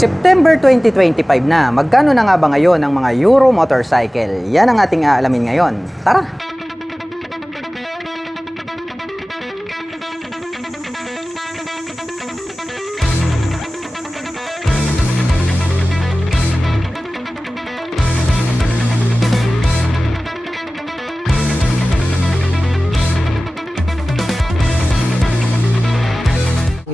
September 2025 na, magkano na nga ba ngayon ang mga Euro motorcycle? Yan ang ating aalamin ngayon. Tara!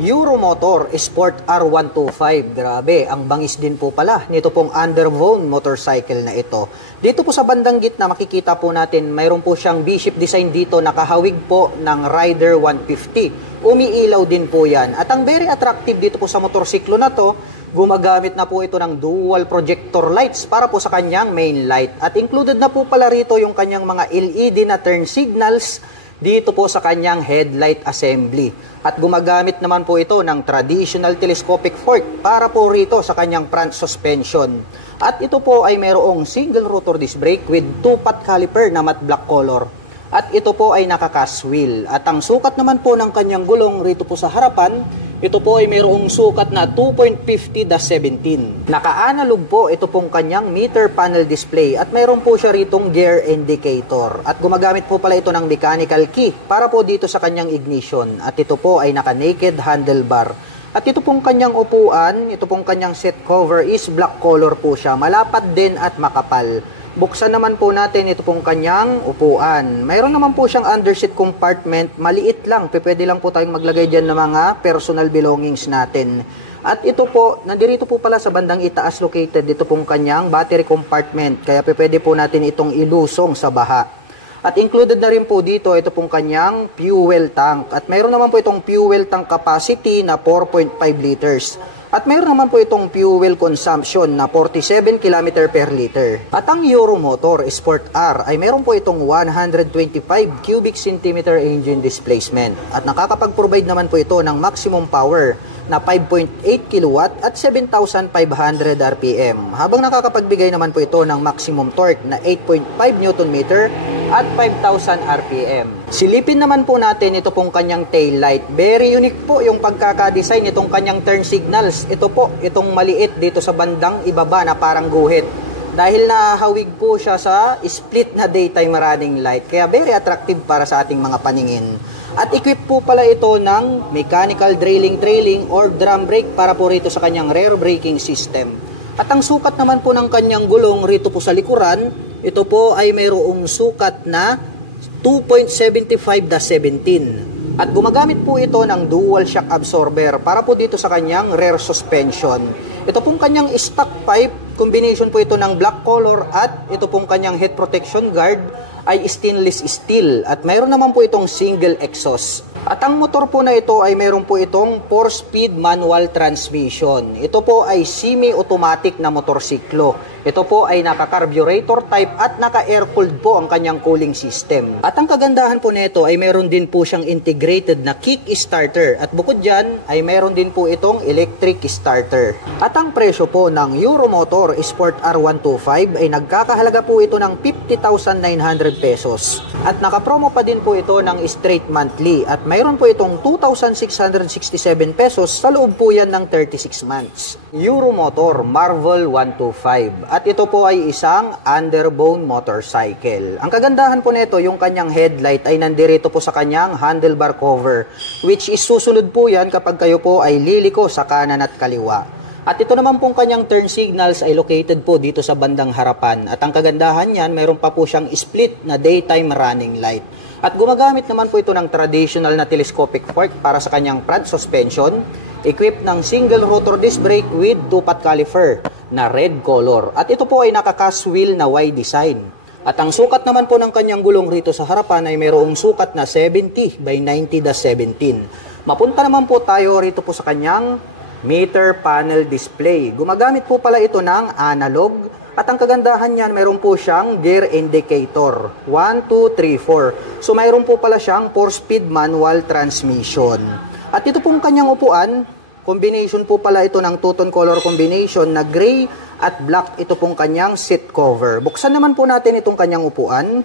Euromotor Sport R125. Grabe, ang bangis din po pala nito pong underbone motorcycle na ito. Dito po sa bandang gitna makikita po natin mayroon po siyang V-shape design dito, nakahawig po ng Rider 150. Umiilaw din po yan. At ang very attractive dito po sa motorsiklo na to, gumagamit na po ito ng dual projector lights para po sa kanyang main light. At included na po pala rito yung kanyang mga LED na turn signals dito po sa kanyang headlight assembly. At gumagamit naman po ito ng traditional telescopic fork para po rito sa kanyang front suspension. At ito po ay mayroong single rotor disc brake with 2-pot caliper na matte black color. At ito po ay naka-cast wheel. At ang sukat naman po ng kanyang gulong rito po sa harapan, ito po ay mayroong sukat na 2.50-17. Naka-analog po ito pong kanyang meter panel display at mayroon po siya ritong gear indicator. At gumagamit po pala ito ng mechanical key para po dito sa kanyang ignition. At ito po ay naka-naked handlebar. At ito pong kanyang upuan, ito pong kanyang seat cover is black color po siya. Malapad din at makapal. Buksan naman po natin ito pong kanyang upuan. Mayroon naman po siyang underseat compartment. Maliit lang. Pwede lang po tayong maglagay dyan ng mga personal belongings natin. At ito po, nandirito po pala sa bandang itaas located dito pong kanyang battery compartment. Kaya pwede po natin itong ilusong sa baha. At included na rin po dito ito pong kanyang fuel tank. At mayroon naman po itong fuel tank capacity na 4.5 liters. At mayroon naman po itong fuel consumption na 47 km per liter. At ang Euromotor Sport R ay mayroon po itong 125 cubic centimeter engine displacement. At nakakapag-provide naman po ito ng maximum power na 5.8 kW at 7,500 RPM. Habang nakakapagbigay naman po ito ng maximum torque na 8.5 Nm at 5,000 RPM. Silipin naman po natin ito pong kanyang tail light. Very unique po yung pagkakadesign nitong kanyang turn signals. Ito po, itong maliit dito sa bandang ibaba na parang guhit. Dahil nahawig po siya sa split na daytime running light. Kaya very attractive para sa ating mga paningin. At equip po pala ito ng mechanical trailing or drum brake para po rito sa kanyang rear braking system. At ang sukat naman po ng kanyang gulong rito po sa likuran, ito po ay mayroong sukat na 2.75-17. At gumagamit po ito ng dual shock absorber para po dito sa kanyang rear suspension. Ito pong kanyang stock pipe, combination po ito ng black color at ito pong kanyang head protection guard ay stainless steel at mayroon naman po itong single exhaust. At ang motor po na ito ay mayroon po itong 4-speed manual transmission. Ito po ay semi-automatic na motorsiklo. Ito po ay naka-carburetor type at naka-air-cooled po ang kanyang cooling system. At ang kagandahan po nito ay mayroon din po siyang integrated na kick starter. At bukod dyan ay mayroon din po itong electric starter. At ang presyo po ng Euromotor Sport R125 ay nagkakahalaga po ito ng 50,900 pesos. At nakapromo pa din po ito ng straight monthly. At mayroon po itong 2,667 pesos sa loob po yan ng 36 months. Euromotor Marvel 125. At ito po ay isang underbone motorcycle. Ang kagandahan po nito, yung kanyang headlight ay nandirito po sa kanyang handlebar cover, which is susunod po yan kapag kayo po ay liliko sa kanan at kaliwa. At ito naman pong kanyang turn signals ay located po dito sa bandang harapan. At ang kagandahan niyan, mayroon pa po siyang split na daytime running light. At gumagamit naman po ito ng traditional na telescopic fork para sa kanyang front suspension, equipped ng single rotor disc brake with 2-pot caliper na red color. At ito po ay naka-cast wheel na Y design. At ang sukat naman po ng kanyang gulong rito sa harapan ay mayroong sukat na 70x90-17. Mapunta naman po tayo rito po sa kanyang meter panel display. Gumagamit po pala ito ng analog. At ang kagandahan niyan, mayroon po siyang gear indicator. 1, 2, 3, 4. So mayroon po pala siyang 4-speed manual transmission. At ito pong kanyang upuan, combination po pala ito ng two-tone color combination na gray at black. Ito pong kanyang seat cover. Buksan naman po natin itong kanyang upuan.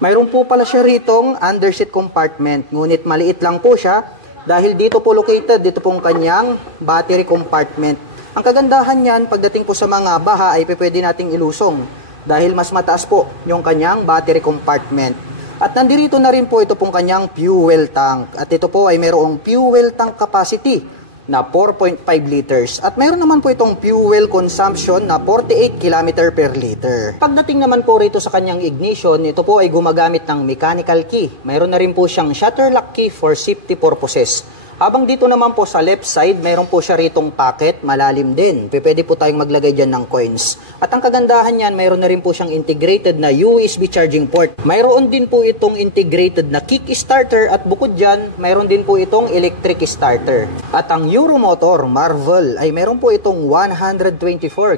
Mayroon po pala siya ritong underseat compartment. Ngunit maliit lang po siya dahil dito po located, dito pong kanyang battery compartment. Ang kagandahan niyan pagdating po sa mga baha ay pwede nating ilusong dahil mas mataas po yung kanyang battery compartment. At nandito na rin po ito pong kanyang fuel tank. At ito po ay mayroong fuel tank capacity na 4.5 liters. At mayroon naman po itong fuel consumption na 48 km per liter. Pagdating naman po rito sa kanyang ignition, ito po ay gumagamit ng mechanical key. Mayroon na rin po siyang shutter lock key for safety purposes. Habang dito naman po sa left side, mayroon po siya ritong pocket, malalim din. Pwede po tayong maglagay dyan ng coins. At ang kagandahan niyan, mayroon na rin po siyang integrated na USB charging port. Mayroon din po itong integrated na kick starter at bukod dyan, mayroon din po itong electric starter. At ang Euromotor Marvel ay mayroon po itong 124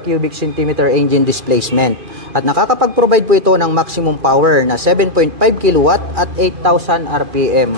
cubic centimeter engine displacement. At nakakapag-provide po ito ng maximum power na 7.5 kW at 8,000 RPM.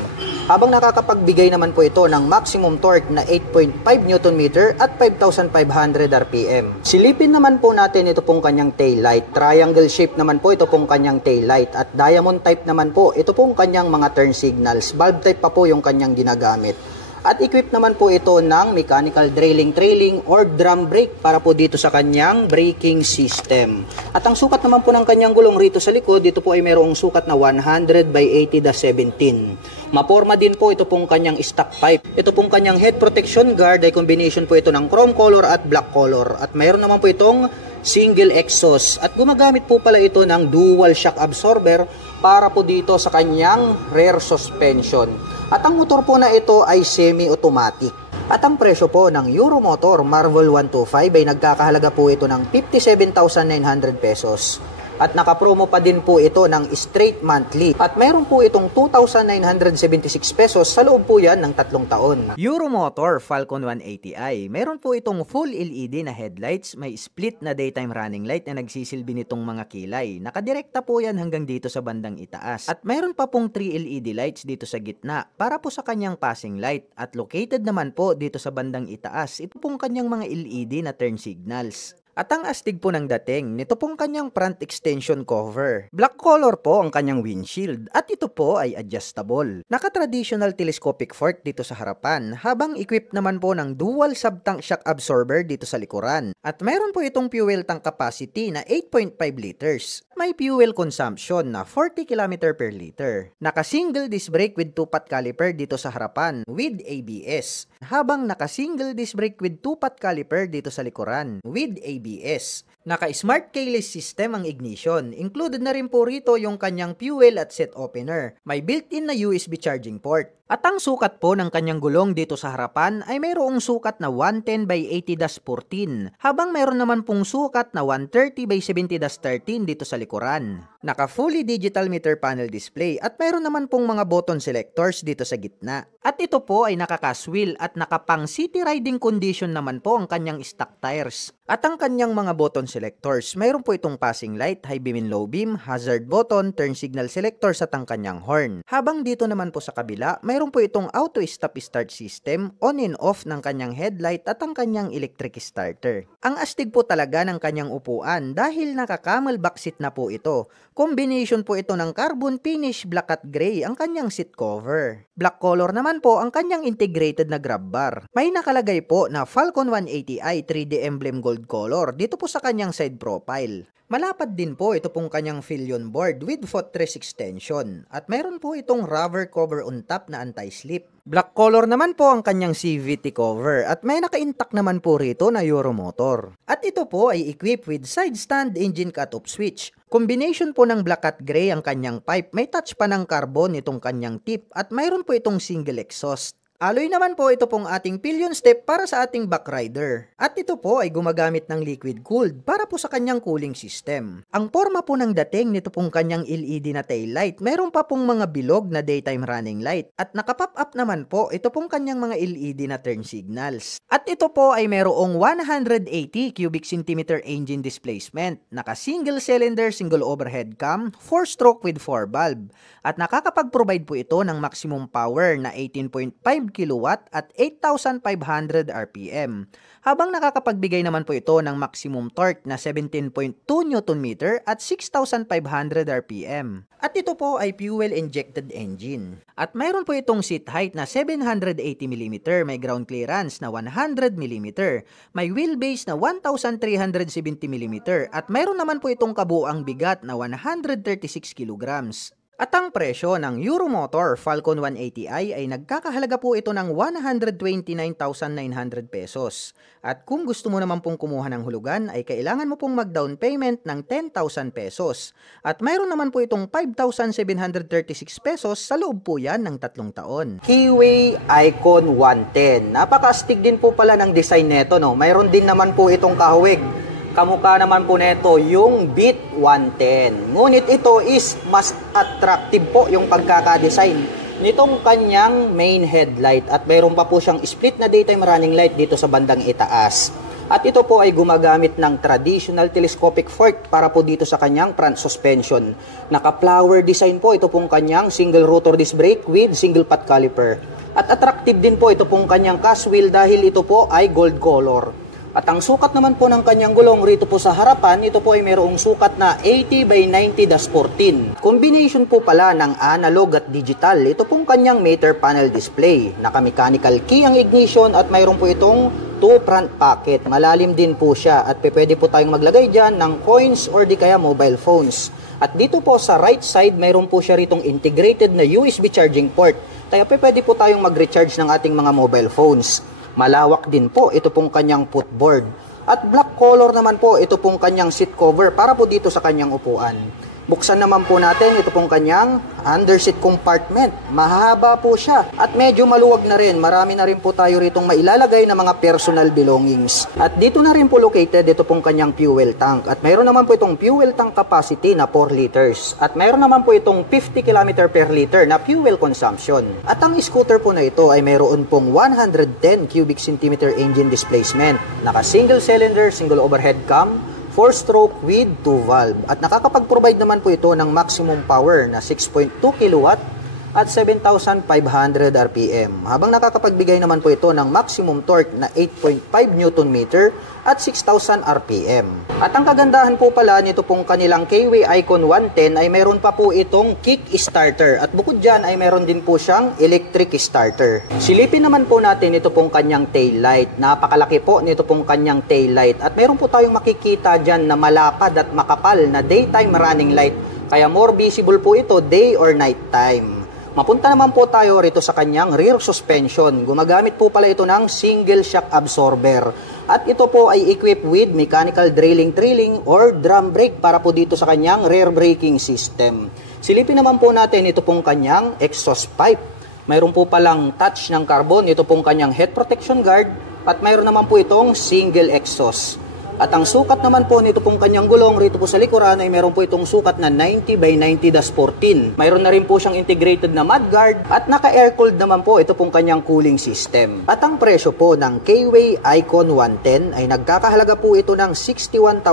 Habang nakakapagbigay naman po ito ng maximum torque na 8.5 Nm at 5,500 RPM. Silipin naman po natin ito pong kanyang taillight. Triangle shape naman po ito pong kanyang taillight at diamond type naman po ito pong kanyang mga turn signals. Bulb type pa po yung kanyang ginagamit. At equipped naman po ito ng mechanical trailing or drum brake para po dito sa kanyang braking system. At ang sukat naman po ng kanyang gulong rito sa likod, dito po ay mayroong sukat na 100 by 80/17. Maporma din po ito pong kanyang stock pipe. Ito pong kanyang head protection guard ay combination po ito ng chrome color at black color. At mayroon naman po itong single exhaust. At gumagamit po pala ito ng dual shock absorber para po dito sa kanyang rear suspension. At ang motor po na ito ay semi-automatic. At ang presyo po ng Euromotor Marvel 125 ay nagkakahalaga po ito ng 57,900 pesos. At nakapromo pa din po ito ng straight monthly. At mayroon po itong 2,976 pesos sa loob po yan ng 3 taon. Euromotor Falcon 180i. Meron po itong full LED na headlights, may split na daytime running light na nagsisilbi nitong mga kilay. Nakadirekta po yan hanggang dito sa bandang itaas. At mayroon pa pong 3 LED lights dito sa gitna para po sa kanyang passing light. At located naman po dito sa bandang itaas, ito pong kanyang mga LED na turn signals. At ang astig po ng dating, nito pong kanyang front extension cover. Black color po ang kanyang windshield at ito po ay adjustable. Naka-traditional telescopic fork dito sa harapan habang equipped naman po ng dual sub-tank shock absorber dito sa likuran. At mayroon po itong fuel tank capacity na 8.5 liters. May fuel consumption na 40 km per liter. Naka-single disc brake with 2-pot caliper dito sa harapan with ABS. Habang naka-single disc brake with 2-pot caliper dito sa likuran with ABS. Naka-smart keyless system ang ignition. Included na rin po rito yung kanyang fuel at set opener. May built-in na USB charging port. At ang sukat po ng kanyang gulong dito sa harapan ay mayroong sukat na 110 by 80-14, habang mayroon naman pong sukat na 130 by 70-13 dito sa likuran. Naka fully digital meter panel display at mayroon naman pong mga button selectors dito sa gitna. At ito po ay nakaka-wheel at nakapang city riding condition naman po ang kanyang stock tires. At ang kanyang mga button selectors, mayroon po itong passing light, high beam and low beam, hazard button, turn signal selectors at ang kanyang horn. Habang dito naman po sa kabila, mayroon po itong auto stop start system, on and off ng kanyang headlight at ang kanyang electric starter. Ang astig po talaga ng kanyang upuan dahil naka-camel back seat na po ito. Combination po ito ng carbon finish black at gray ang kanyang seat cover. Black color naman po ang kanyang integrated na grab bar. May nakalagay po na Falcon 180i 3D emblem gold color dito po sa kanyang side profile. Malapad din po ito pong kanyang pillion board with footrest extension at mayroon po itong rubber cover on top na anti-slip. Black color naman po ang kanyang CVT cover at may naka-intact naman po rito na Euromotor. At ito po ay equipped with side stand engine cut-off switch. Combination po ng black at gray ang kanyang pipe, may touch pa ng carbon itong kanyang tip at mayroon po itong single exhaust. Alloy naman po ito pong ating pillion step para sa ating back rider. At ito po ay gumagamit ng liquid cooled para po sa kanyang cooling system. Ang forma po ng dating nito pong kanyang LED na tail light, mayroon pa pong mga bilog na daytime running light. At nakapop up naman po ito pong kanyang mga LED na turn signals. At ito po ay mayroong 180 cubic centimeter engine displacement. Naka single cylinder, single overhead cam, 4-stroke with 4 valve. At nakakapag-provide po ito ng maximum power na 18.5 kilowatt at 8,500 RPM. Habang nakakapagbigay naman po ito ng maximum torque na 17.2 Nm at 6,500 RPM. At ito po ay fuel-injected engine. At mayroon po itong seat height na 780mm, may ground clearance na 100mm, may wheelbase na 1,370mm, at mayroon naman po itong kabuuang bigat na 136 kilograms. At ang presyo ng Euromotor Falcon 180i ay nagkakahalaga po ito ng 129,900 pesos. At kung gusto mo naman pong kumuha ng hulugan ay kailangan mo pong mag-down payment ng 10,000 pesos. At mayroon naman po itong 5,736 pesos sa loob po yan ng 3 taon. Keyway Icon 110. Napaka-astig din po pala ng design nito, no? Mayroon din naman po itong kahawig. Kamukha naman po neto yung Beat 110. Ngunit ito is mas attractive po yung pagkakadesign nitong kanyang main headlight. At mayroon pa po siyang split na daytime running light dito sa bandang itaas. At ito po ay gumagamit ng traditional telescopic fork para po dito sa kanyang front suspension. Naka-flower design po ito pong kanyang single rotor disc brake with single pot caliper. At attractive din po ito pong kanyang cast wheel dahil ito po ay gold color. At ang sukat naman po ng kanyang gulong rito po sa harapan, ito po ay mayroong sukat na 80x90-14. Combination po pala ng analog at digital. Ito pong kanyang meter panel display. Naka-mechanical key ang ignition at mayroon po itong 2 front pocket. Malalim din po siya at pwede po tayong maglagay dyan ng coins or di kaya mobile phones. At dito po sa right side, mayroon po siya ritong integrated na USB charging port. Kaya pwede po tayong mag-recharge ng ating mga mobile phones. Malawak din po ito pong kanyang footboard. At black color naman po ito pong kanyang seat cover para po dito sa kanyang upuan. Buksan naman po natin ito pong kanyang underseat compartment. Mahaba po siya at medyo maluwag na rin. Marami na rin po tayo ritong mailalagay na mga personal belongings. At dito na rin po located ito pong kanyang fuel tank. At mayroon naman po itong fuel tank capacity na 4 liters. At mayroon naman po itong 50 km per liter na fuel consumption. At ang scooter po na ito ay mayroon pong 110 cubic centimeter engine displacement. Naka single cylinder, single overhead cam, 4-stroke with 2 valve. At nakakapag-provide naman po ito ng maximum power na 6.2 kilowatt at 7,500 RPM. Habang nakakapagbigay naman po ito ng maximum torque na 8.5 Nm at 6,000 RPM. At ang kagandahan po pala nito pong kanilang Keyway Icon 110 ay meron pa po itong kick starter. At bukod dyan ay meron din po siyang electric starter. Silipin naman po natin ito pong kanyang tail light. Napakalaki po nito pong kanyang tail light. At meron po tayong makikita dyan na malapad at makapal na daytime running light. Kaya more visible po ito day or night time. Mapunta naman po tayo rito sa kanyang rear suspension. Gumagamit po pala ito ng single shock absorber. At ito po ay equipped with mechanical drilling or drum brake para po dito sa kanyang rear braking system. Silipin naman po natin ito pong kanyang exhaust pipe. Mayroon po palang touch ng carbon. Ito pong kanyang head protection guard. At mayroon naman po itong single exhaust. At ang sukat naman po nito pong kanyang gulong rito po sa likuran ay meron po itong sukat na 90x90-14. Mayroon na rin po siyang integrated na mudguard at naka-air-cooled naman po ito pong kanyang cooling system. At ang presyo po ng Keyway Icon 110 ay nagkakahalaga po ito ng 61,900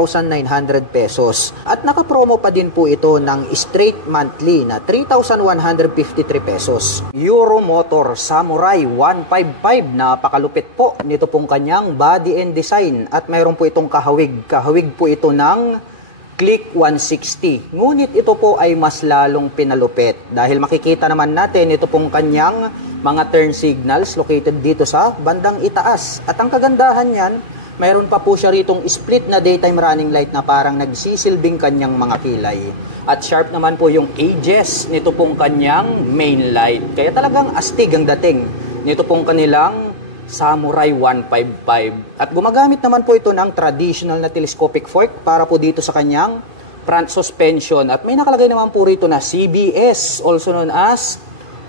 pesos. At naka-promo pa din po ito ng straight monthly na 3,153 pesos. Euromotor Samurai 155, napakalupit po nito pong kanyang body and design at mayroon po itong kahawig. Kahawig po ito ng Click 160. Ngunit ito po ay mas lalong pinalupit dahil makikita naman natin ito pong kanyang mga turn signals located dito sa bandang itaas. At ang kagandahan niyan, mayroon pa po siya ritong split na daytime running light na parang nagsisilbing kanyang mga kilay. At sharp naman po yung edges nito pong kanyang main light. Kaya talagang astig ang dating nito pong kanilang Samurai 155. At gumagamit naman po ito ng traditional na telescopic fork para po dito sa kanyang front suspension. At may nakalagay naman po rito na CBS, also known as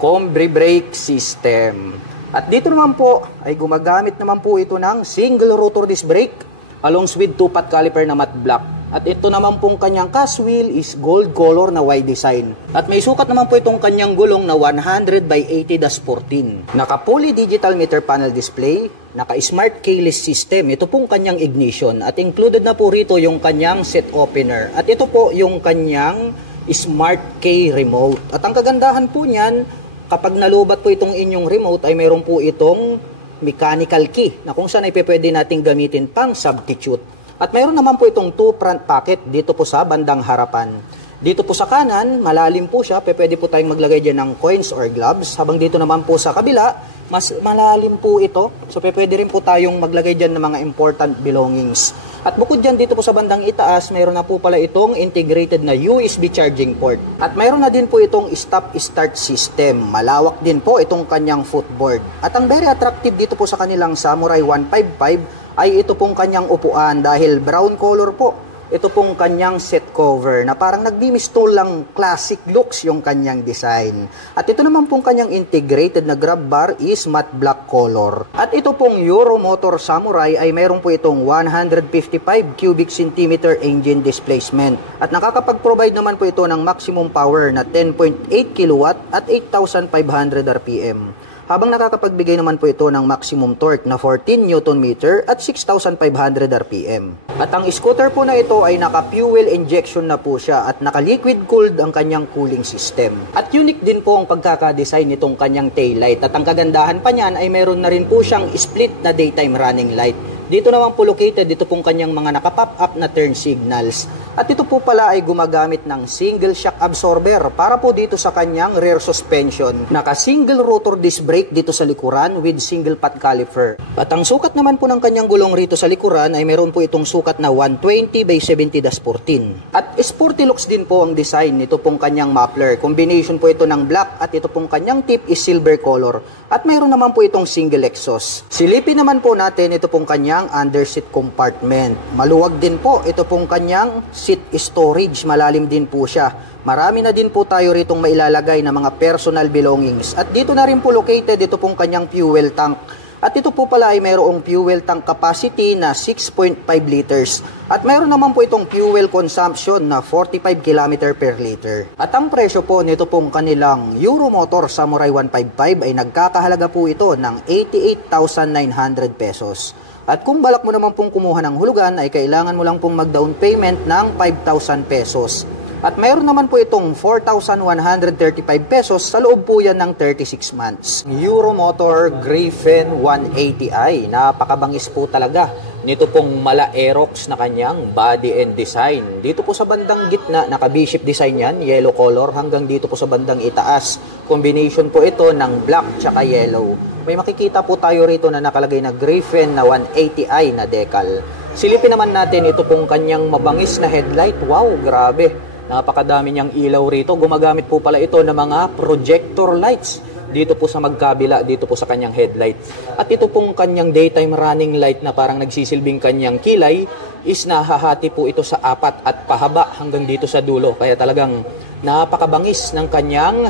Combi Brake System. At dito naman po ay gumagamit naman po ito ng single rotor disc brake along with 2-pot caliper na matte black. At ito naman pong kanyang cast wheel is gold color na Y design. At may sukat naman po itong kanyang gulong na 100x80-14. Naka-fully digital meter panel display, naka-smart keyless system. Ito pong kanyang ignition. At included na po rito yung kanyang set opener. At ito po yung kanyang smart key remote. At ang kagandahan po niyan, Kapag nalubat po itong inyong remote ay mayroon po itong mechanical key na kung saan ay pwede nating gamitin pang substitute. At mayroon naman po itong 2 front pocket dito po sa bandang harapan. Dito po sa kanan, malalim po siya, pwede po tayong maglagay dyan ng coins or gloves. Habang dito naman po sa kabila, mas malalim po ito. So pwede rin po tayong maglagay dyan ng mga important belongings. At bukod dyan dito po sa bandang itaas, mayroon na po pala itong integrated na USB charging port. At mayroon na din po itong stop-start system. Malawak din po itong kanyang footboard. At ang very attractive dito po sa kanilang Samurai 155 ay ito pong kanyang upuan dahil brown color po. Ito pong kanyang set cover na parang nagmimistol lang classic looks yung kanyang design. At ito naman pong kanyang integrated na grab bar is matte black color. At ito pong Euromotor Samurai ay mayroon po itong 155 cubic centimeter engine displacement. At nakakapag-provide naman po ito ng maximum power na 10.8 kW at 8,500 RPM. Habang nakakapagbigay naman po ito ng maximum torque na 14 Nm at 6,500 RPM. At ang scooter po na ito ay naka-fuel injection na po siya at naka-liquid cooled ang kanyang cooling system. At unique din po ang pagkakadesign nitong kanyang taillight. At ang kagandahan pa niyan ay meron na rin po siyang split na daytime running light. Dito naman po located, dito pong kanyang mga nakapop up na turn signals. At ito po pala ay gumagamit ng single shock absorber para po dito sa kanyang rear suspension. Naka single rotor disc brake dito sa likuran with single pot caliper. At ang sukat naman po ng kanyang gulong rito sa likuran ay meron po itong sukat na 120 by 70-14. At sporty looks din po ang design nito pong kanyang muffler. Combination po ito ng black at ito pong kanyang tip is silver color. At mayroon naman po itong single exhaust. Silipin naman po natin ito pong kanyang underseat compartment. Maluwag din po ito pong kanyang seat storage. Malalim din po siya. Marami na din po tayo ritong mailalagay na mga personal belongings. At dito na rin po located ito pong kanyang fuel tank. At ito po pala ay mayroong fuel tank capacity na 6.5 liters. At mayroon naman po itong fuel consumption na 45 km per liter. At ang presyo po nito pong kanilang Euromotor Samurai 155 ay nagkakahalaga po ito ng 88,900 pesos. At kung balak mo naman pong kumuha ng hulugan ay kailangan mo lang pong mag-down payment ng 5,000 pesos. At mayroon naman po itong 4,135 pesos sa loob po yan ng 36 months. Euromotor Griffin 180i. Napakabangis po talaga nito pong mala Aerox na kanyang body and design. Dito po sa bandang gitna, naka V-shape design yan, yellow color, hanggang dito po sa bandang itaas. Combination po ito ng black tsaka yellow. May makikita po tayo rito na nakalagay na Griffin na 180i na decal. Silipin naman natin ito pong kanyang mabangis na headlight. Wow, grabe. Napakadami niyang ilaw rito. Gumagamit po pala ito ng mga projector lights dito po sa magkabila, dito po sa kanyang headlight. At ito pong kanyang daytime running light na parang nagsisilbing kanyang kilay is nahahati po ito sa 4 at pahaba hanggang dito sa dulo. Kaya talagang napakabangis ng kanyang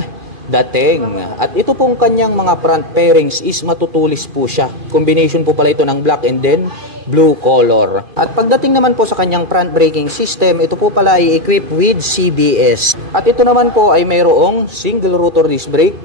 dating. At ito pong kanyang mga front fairings is matutulis po siya. Combination po pala ito ng black and then blue color. At pagdating naman po sa kanyang front braking system, ito po pala ay equipped with CBS. At ito naman po ay mayroong single rotor disc brake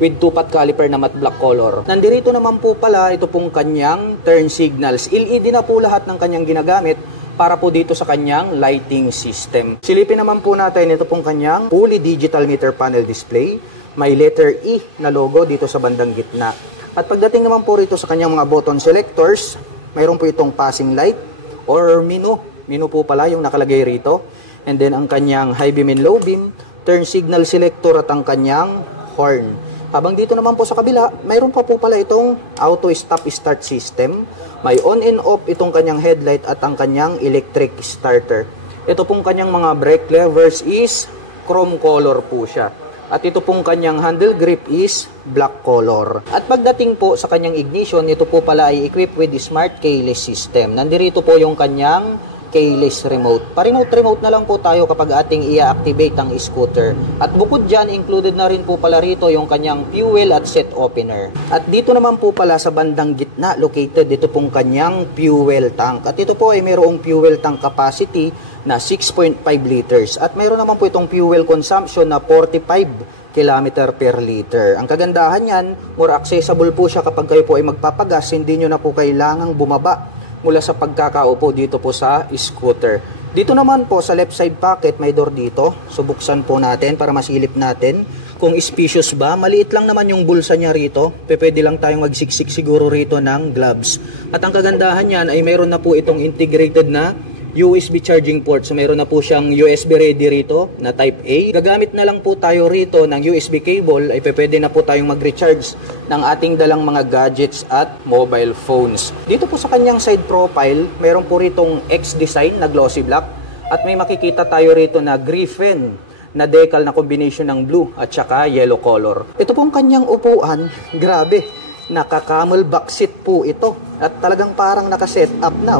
with 2-pot caliper na matte black color. Nandirito naman po pala ito pong kanyang turn signals. LED na po lahat ng kanyang ginagamit para po dito sa kanyang lighting system. Silipin naman po natin ito pong kanyang fully digital meter panel display. May letter E na logo dito sa bandang gitna. At pagdating naman po rito sa kanyang mga button selectors, mayroon po itong passing light or menu. Menu po pala yung nakalagay rito. And then ang kanyang high beam and low beam, turn signal selector at ang kanyang horn. Habang dito naman po sa kabila, mayroon pa po pala itong auto stop start system. May on and off itong kanyang headlight at ang kanyang electric starter. Ito pong kanyang mga brake levers is chrome color po siya. At ito pong kanyang handle grip is black color. At pagdating po sa kanyang ignition, ito po pala ay equipped with the smart keyless system. Nandirito po yung kanyang keyless remote. Pa-remote na lang po tayo kapag ating i-activate ang scooter. At bukod dyan, included na rin po pala rito yung kanyang fuel at set opener. At dito naman po pala sa bandang gitna, located dito pong kanyang fuel tank. At ito po ay mayroong fuel tank capacity na 6.5 liters. At mayroon naman po itong fuel consumption na 45 km per liter. Ang kagandahan yan, more accessible po siya kapag kayo po ay magpapagas, hindi nyo na po kailangang bumaba mula sa pagkakaupo dito po sa scooter. Dito naman po sa left side pocket, may door dito. So buksan po natin para masilip natin. kung spacious ba. Maliit lang naman yung bulsa niya rito. Pwede lang tayong magsiksik siguro rito ng gloves. At ang kagandahan niyan ay meron na po itong integrated na USB charging port. So meron na po siyang USB ready rito na type A. Gagamit na lang po tayo rito ng USB cable ay pwede na po tayong mag-recharge ng ating dalang mga gadgets at mobile phones. Dito po sa kanyang side profile, meron po ritong X design na glossy black at may makikita tayo rito na Griffin na decal na combination ng blue at saka yellow color. Ito pong kanyang upuan, grabe. Naka-camel back seat po ito. At talagang parang naka-set up na.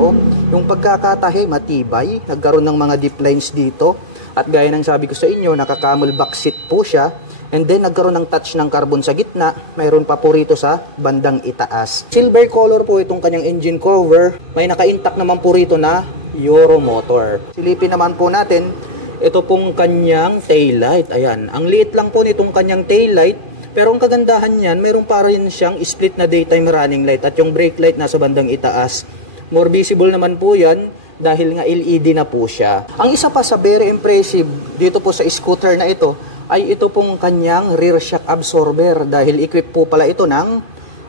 Yung pagkakatahi, matibay. Nagkaroon ng mga deep lines dito. At gaya ng sabi ko sa inyo, naka-camel back seat po siya. And then, nagkaroon ng touch ng carbon sa gitna. Mayroon pa po rito sa bandang itaas. Silver color po itong kanyang engine cover. May naka-intact naman po rito na Euro motor. Silipin naman po natin, ito pong kanyang taillight. Ayan. Ang liit lang po nitong kanyang taillight. Pero ang kagandahan niyan, mayroon pa rin siyang split na daytime running light at yung brake light nasa bandang itaas. More visible naman po yan dahil nga LED na po siya. Ang isa pa sa very impressive dito po sa scooter na ito ay ito pong kanyang rear shock absorber dahil equipped po pala ito ng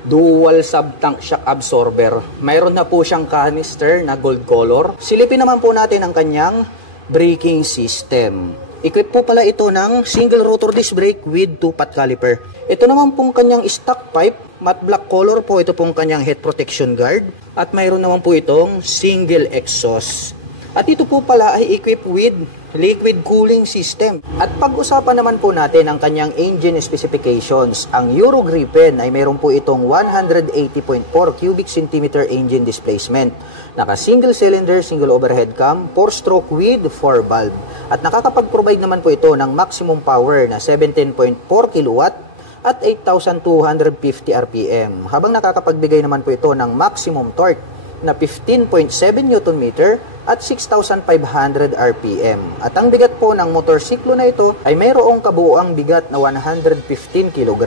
dual sub-tank shock absorber. Mayroon na po siyang canister na gold color. Silipin naman po natin ang kanyang braking system. Equipped po pala ito ng single rotor disc brake with 2-pot caliper. Ito naman pong kanyang stock pipe, matte black color po ito pong kanyang head protection guard. At mayroon naman po itong single exhaust. At ito po pala ay equipped with liquid cooling system. At pag-usapan naman po natin ang kanyang engine specifications. Ang Euro Griffin ay mayroon po itong 180.4 cubic centimeter engine displacement. Naka single cylinder, single overhead cam, 4-stroke with 4 valve. At nakakapag-provide naman po ito ng maximum power na 17.4 kilowatt at 8,250 RPM. Habang nakakapagbigay naman po ito ng maximum torque na 15.7 Nm at 6,500 RPM. At ang bigat po ng motorsiklo na ito ay mayroong kabuuang bigat na 115 kg.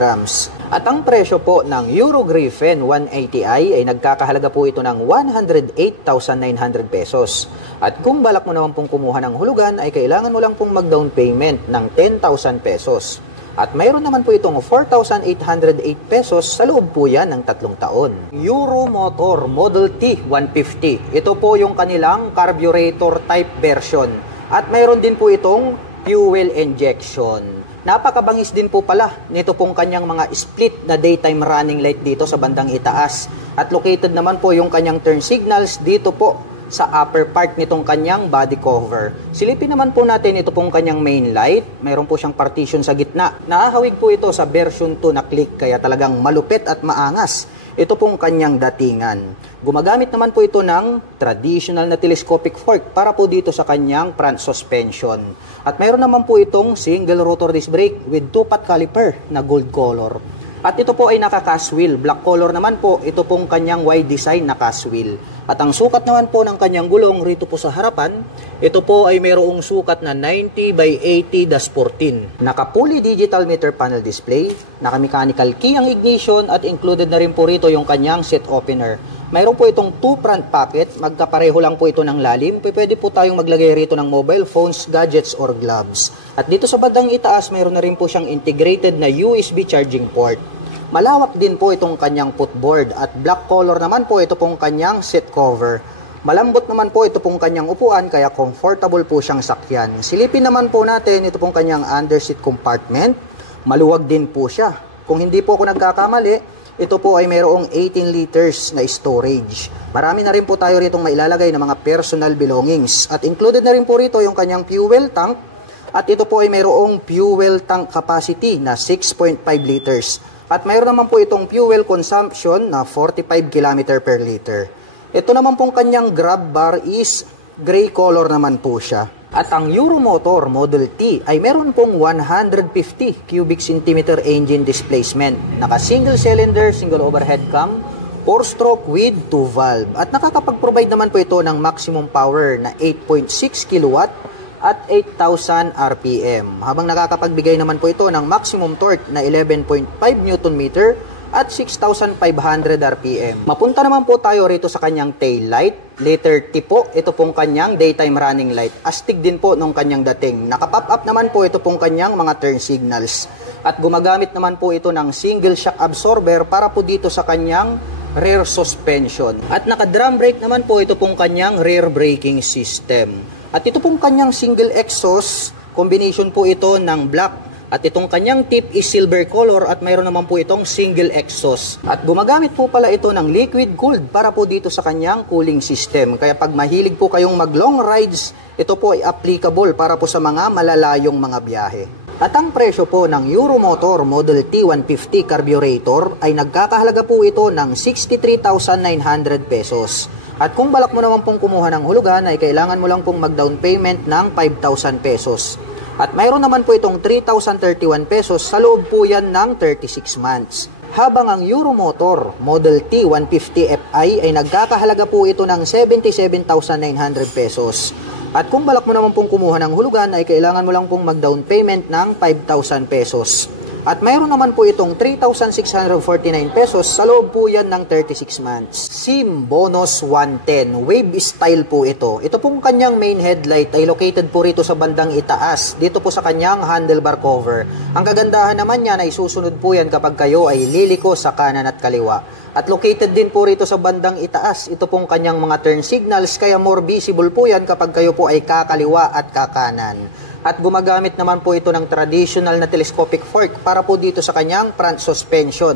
At ang presyo po ng Euro Griffin 180i ay nagkakahalaga po ito ng 108,900 pesos. At kung balak mo naman pong kumuha ng hulugan ay kailangan mo lang pong mag-down payment ng 10,000 pesos. At mayroon naman po itong 4,808 pesos sa loob po yan ng 3 taon. Euro Motor Model T 150. Ito po yung kanilang carburetor type version. At mayroon din po itong fuel injection. Napakabangis din po pala nito pong kanyang mga split na daytime running light dito sa bandang itaas. At located naman po yung kanyang turn signals dito po sa upper part nitong kanyang body cover. Silipin naman po natin ito pong kanyang main light. Mayroon po siyang partition sa gitna. Naahawig po ito sa version 2 na click kaya talagang malupit at maangas. Ito pong kanyang datingan. Gumagamit naman po ito ng traditional na telescopic fork para po dito sa kanyang front suspension. At mayroon naman po itong single rotor disc brake with 2-pot caliper na gold color. At ito po ay naka-cast wheel. Black color naman po, ito pong kanyang wide design na cast wheel. At ang sukat naman po ng kanyang gulong rito po sa harapan, ito po ay mayroong sukat na 90 by 80-14. Naka-fully digital meter panel display, naka-mechanical key ang ignition at included na rin po rito yung kanyang seat opener. Mayroon po itong 2 front pocket, magkapareho lang po ito ng lalim. Pwede po tayong maglagay rito ng mobile phones, gadgets, or gloves. At dito sa bandang itaas, mayroon na rin po siyang integrated na USB charging port. Malawak din po itong kanyang footboard at black color naman po ito pong kanyang seat cover. Malambot naman po ito pong kanyang upuan kaya comfortable po siyang sakyan. Silipin naman po natin ito pong kanyang underseat compartment. Maluwag din po siya. Kung hindi po ako nagkakamali, ito po ay mayroong 18 liters na storage. Marami na rin po tayo rito mailalagay ng mga personal belongings. At included na rin po rito yung kanyang fuel tank. At ito po ay mayroong fuel tank capacity na 6.5 liters. At mayroon naman po itong fuel consumption na 45 km per liter. Ito naman pong kanyang grab bar is gray color naman po siya. At ang Euro Motor Model T ay meron pong 150 cubic centimeter engine displacement. Naka single cylinder, single overhead cam, 4-stroke with 2 valve. At nakakapag-provide naman po ito ng maximum power na 8.6 kilowatt at 8,000 RPM. Habang nakakapagbigay naman po ito ng maximum torque na 11.5 Nm at 6,500 RPM. Mapunta naman po tayo rito sa kanyang tail light. Letter T po, ito pong kanyang daytime running light. Astig din po nung kanyang dating. Nakapop up naman po ito pong kanyang mga turn signals. At gumagamit naman po ito ng single shock absorber para po dito sa kanyang rear suspension. At naka-drum brake naman po ito pong kanyang rear braking system. At ito pong kanyang single exhaust, combination po ito ng black. At itong kanyang tip is silver color at mayroon naman po itong single exhaust. At gumagamit po pala ito ng liquid cooled para po dito sa kanyang cooling system. Kaya pag mahilig po kayong mag long rides, ito po ay applicable para po sa mga malalayong mga biyahe. At ang presyo po ng Euromotor Model T150 carburetor ay nagkakahalaga po ito ng 63,900 pesos. At kung balak mo naman pong kumuha ng hulugan ay kailangan mo lang pong mag-down payment ng 5,000 pesos. At mayroon naman po itong 3,031 pesos sa loob po yan ng 36 months. Habang ang Euromotor Model T150 Fi ay nagkakahalaga po ito ng 77,900 pesos. At kung balak mo naman pong kumuha ng hulugan ay kailangan mo lang pong mag-down payment ng 5,000 pesos. At mayroon naman po itong 3,649 pesos sa loob po yan ng 36 months. SIM Bonus 110, Wave Style po ito. Ito pong kanyang main headlight ay located po rito sa bandang itaas, dito po sa kanyang handlebar cover. Ang kagandahan naman yan ay susunod po yan kapag kayo ay liliko sa kanan at kaliwa. At located din po rito sa bandang itaas, ito pong kanyang mga turn signals, kaya more visible po yan kapag kayo po ay kakaliwa at kakanan. At gumagamit naman po ito ng traditional na telescopic fork para po dito sa kanyang front suspension.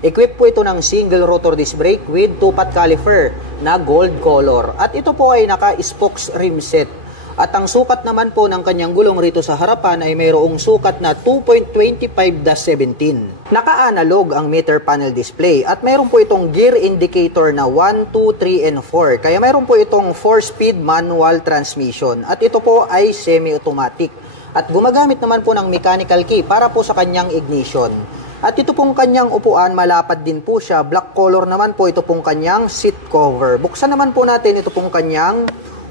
Equipped po ito ng single rotor disc brake with 2-pot caliper na gold color. At ito po ay naka-spokes rim set. At ang sukat naman po ng kanyang gulong rito sa harapan ay mayroong sukat na 2.25-17. Naka-analog ang meter panel display at mayroon po itong gear indicator na 1, 2, 3, and 4. Kaya mayroon po itong 4-speed manual transmission at ito po ay semi-automatic. At gumagamit naman po ng mechanical key para po sa kanyang ignition. At ito pong kanyang upuan, malapad din po siya. Black color naman po ito pong kanyang seat cover. Buksan naman po natin ito pong kanyang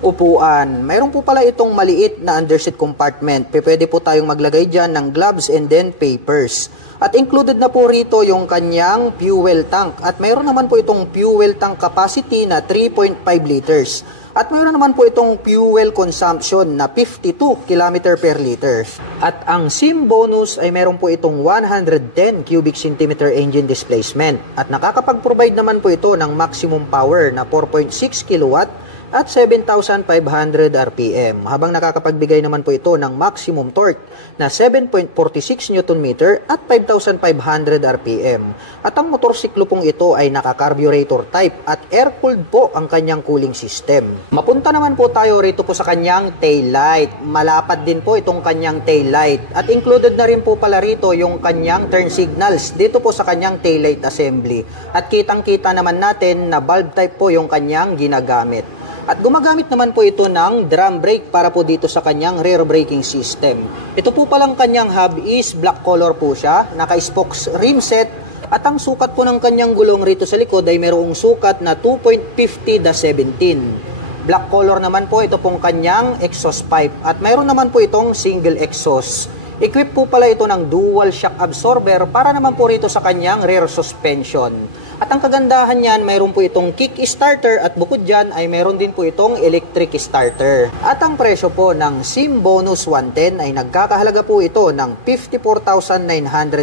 upuan. Mayroon po pala itong maliit na underseat compartment. Pwede po tayong maglagay dyan ng gloves and then papers. At included na po rito yung kanyang fuel tank. At mayroon naman po itong fuel tank capacity na 3.5 liters. At mayroon naman po itong fuel consumption na 52 km per liter. At ang SIM bonus ay mayroon po itong 110 cubic centimeter engine displacement. At nakakapag-provide naman po ito ng maximum power na 4.6 kilowatt at 7,500 RPM, habang nakakapagbigay naman po ito ng maximum torque na 7.46 Nm at 5,500 RPM. At ang motorsiklo pong ito ay naka-carburetor type at air-cooled po ang kanyang cooling system. Mapunta naman po tayo rito po sa kanyang taillight. Malapad din po itong kanyang taillight at included na rin po pala rito yung kanyang turn signals dito po sa kanyang taillight assembly. At kitang-kita naman natin na bulb type po yung kanyang ginagamit. At gumagamit naman po ito ng drum brake para po dito sa kanyang rear braking system. Ito po palang kanyang hub is black color po siya, naka-spokes rim set, at ang sukat po ng kanyang gulong rito sa likod ay mayroong sukat na 2.50-17. Black color naman po ito pong kanyang exhaust pipe at mayroon naman po itong single exhaust. Equipped po pala ito ng dual shock absorber para naman po rito sa kanyang rear suspension. At ang kagandahan niyan, mayroon po itong kick starter at bukod dyan ay mayroon din po itong electric starter. At ang presyo po ng SIM Bonus 110 ay nagkakahalaga po ito ng 54,900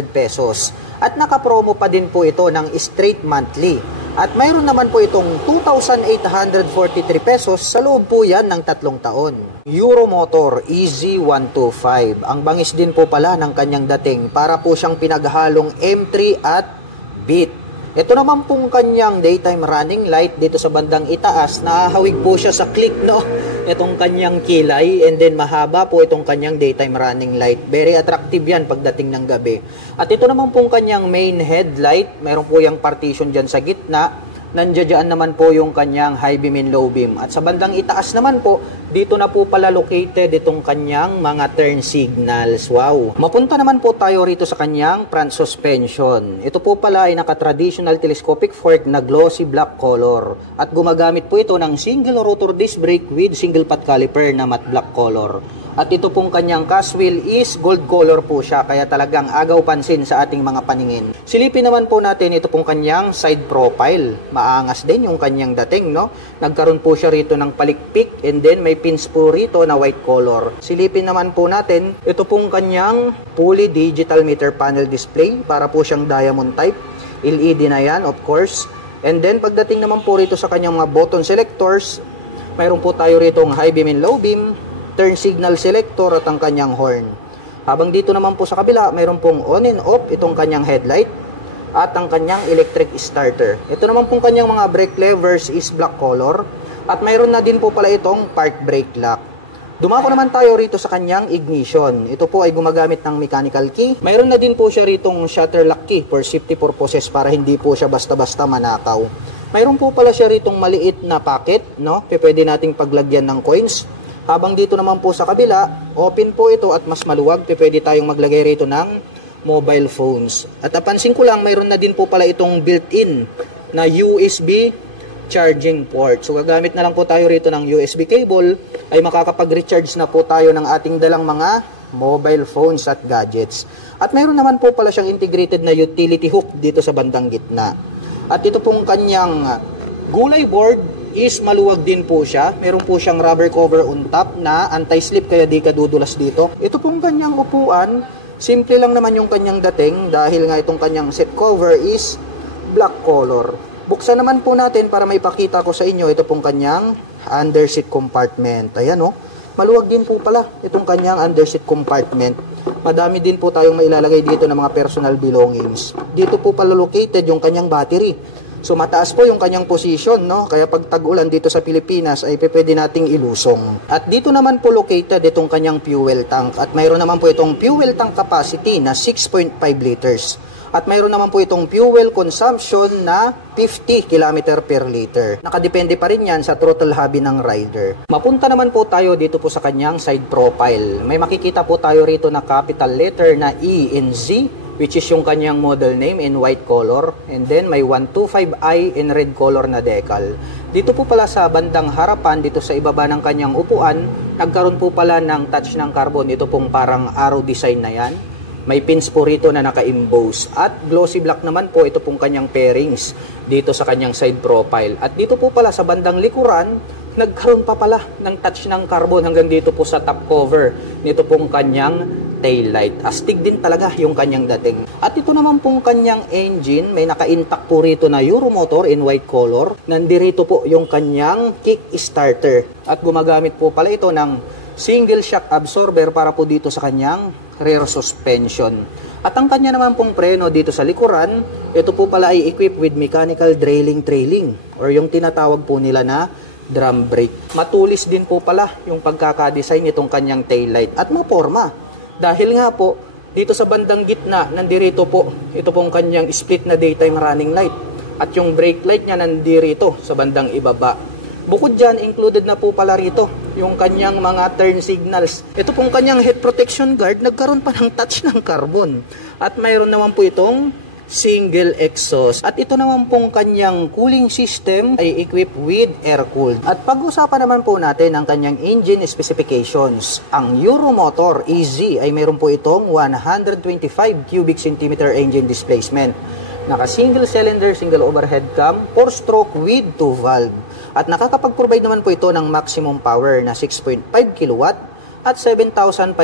pesos. At nakapromo pa din po ito ng straight monthly. At mayroon naman po itong 2,843 pesos sa loob po yan ng 3 taon. Euromotor EZ125. Ang bangis din po pala ng kanyang dating para po siyang pinaghalong M3 at Beat. Ito naman pong kanyang daytime running light dito sa bandang itaas, nahahawig po siya sa click, no? Itong kanyang kilay, and then mahaba po itong kanyang daytime running light. Very attractive yan pagdating ng gabi. At ito naman pong kanyang main headlight, meron po yung partition dyan sa gitna. Nandiyan naman po yung kanyang high beam and low beam. At sa bandang itaas naman po, dito na po pala located itong kanyang mga turn signals. Wow! Mapunta naman po tayo rito sa kanyang front suspension. Ito po pala ay naka-traditional telescopic fork na glossy black color. At gumagamit po ito ng single rotor disc brake with single pot caliper na matte black color. At ito pong kanyang cast wheel is gold color po siya, kaya talagang agaw pansin sa ating mga paningin. Silipin naman po natin ito pong kanyang side profile. Maangas din yung kanyang dating, no? Nagkaroon po siya rito ng palikpik and then may pins po rito na white color. Silipin naman po natin ito pong kanyang fully digital meter panel display, para po siyang diamond type. LED na yan, of course. And then pagdating naman po rito sa kanyang mga button selectors, mayroon po tayo rito ng high beam and low beam, turn signal selector at ang kanyang horn. Habang dito naman po sa kabila, mayroon pong on and off itong kanyang headlight at ang kanyang electric starter. Ito naman pong kanyang mga brake levers is black color at mayroon na din po pala itong park brake lock. Dumako naman tayo rito sa kanyang ignition. Ito po ay gumagamit ng mechanical key. Mayroon na din po siya ritong shutter lock key for safety purposes, para hindi po siya basta-basta manakaw. Mayroon po pala siya ritong maliit na pocket, no? Pwede nating paglagyan ng coins. Habang dito naman po sa kabila, open po ito at mas maluwag. Pwede tayong maglagay rito ng mobile phones. At napansin ko lang, mayroon na din po pala itong built-in na USB charging port. So gagamit na lang po tayo rito ng USB cable, ay makakapag-recharge na po tayo ng ating dalang mga mobile phones at gadgets. At mayroon naman po pala siyang integrated na utility hook dito sa bandang gitna. At ito pong kanyang gulay board is maluwag din po siya. Meron po siyang rubber cover on top na anti-slip, kaya di ka dudulas dito. Ito pong kanyang upuan, simple lang naman yung kanyang dating dahil nga itong kanyang seat cover is black color. Buksan naman po natin para may pakita ko sa inyo ito pong kanyang under seat compartment. Ayan o, maluwag din po pala itong kanyang under seat compartment. Madami din po tayong mailalagay dito ng mga personal belongings. Dito po pala located yung kanyang battery. So mataas po yung kanyang position, no? Kaya pag tag-ulan dito sa Pilipinas ay pwede nating ilusong. At dito naman po located itong kanyang fuel tank. At mayroon naman po itong fuel tank capacity na 6.5 liters. At mayroon naman po itong fuel consumption na 50 km per liter. Nakadepende pa rin yan sa throttle hobby ng rider. Mapunta naman po tayo dito po sa kanyang side profile. May makikita po tayo rito na capital letter na E and Z, which is yung kanyang model name in white color, and then may 125i in red color na decal. Dito po pala sa bandang harapan, dito sa ibaba ng kanyang upuan, nagkaroon po pala ng touch ng carbon. Ito pong parang arrow design na yan. May pins po rito na naka-emboss. At glossy black naman po ito pong kanyang pairings dito sa kanyang side profile. At dito po pala sa bandang likuran, nagkaroon pa pala ng touch ng carbon hanggang dito po sa top cover nito pong kanyang taillight. Astig din talaga yung kanyang dating. At ito naman pong kanyang engine, may naka-intact po rito na Euromotor in white color. Nandirito po yung kanyang kick starter. At gumagamit po pala ito ng single shock absorber para po dito sa kanyang rear suspension. At ang kanya naman pong preno dito sa likuran, ito po pala ay equipped with mechanical trailing or yung tinatawag po nila na drum brake. Matulis din po pala yung pagkakadesign nitong kanyang taillight at maporma. Dahil nga po, dito sa bandang gitna, nandirito po, ito pong kanyang split na daytime running light. At yung brake light niya nandirito sa bandang ibaba. Bukod dyan, included na po pala rito yung kanyang mga turn signals. Ito pong kanyang head protection guard, nagkaroon pa ng touch ng carbon. At mayroon naman po itong single exhaust. At ito naman pong kanyang cooling system ay equipped with air-cooled. At pag-usapan naman po natin ang kanyang engine specifications. Ang Euromotor EZ ay mayroon po itong 125 cubic centimeter engine displacement. Naka single cylinder, single overhead cam, 4-stroke with 2 valve. At nakakapag-provide naman po ito ng maximum power na 6.5 kW at 7,500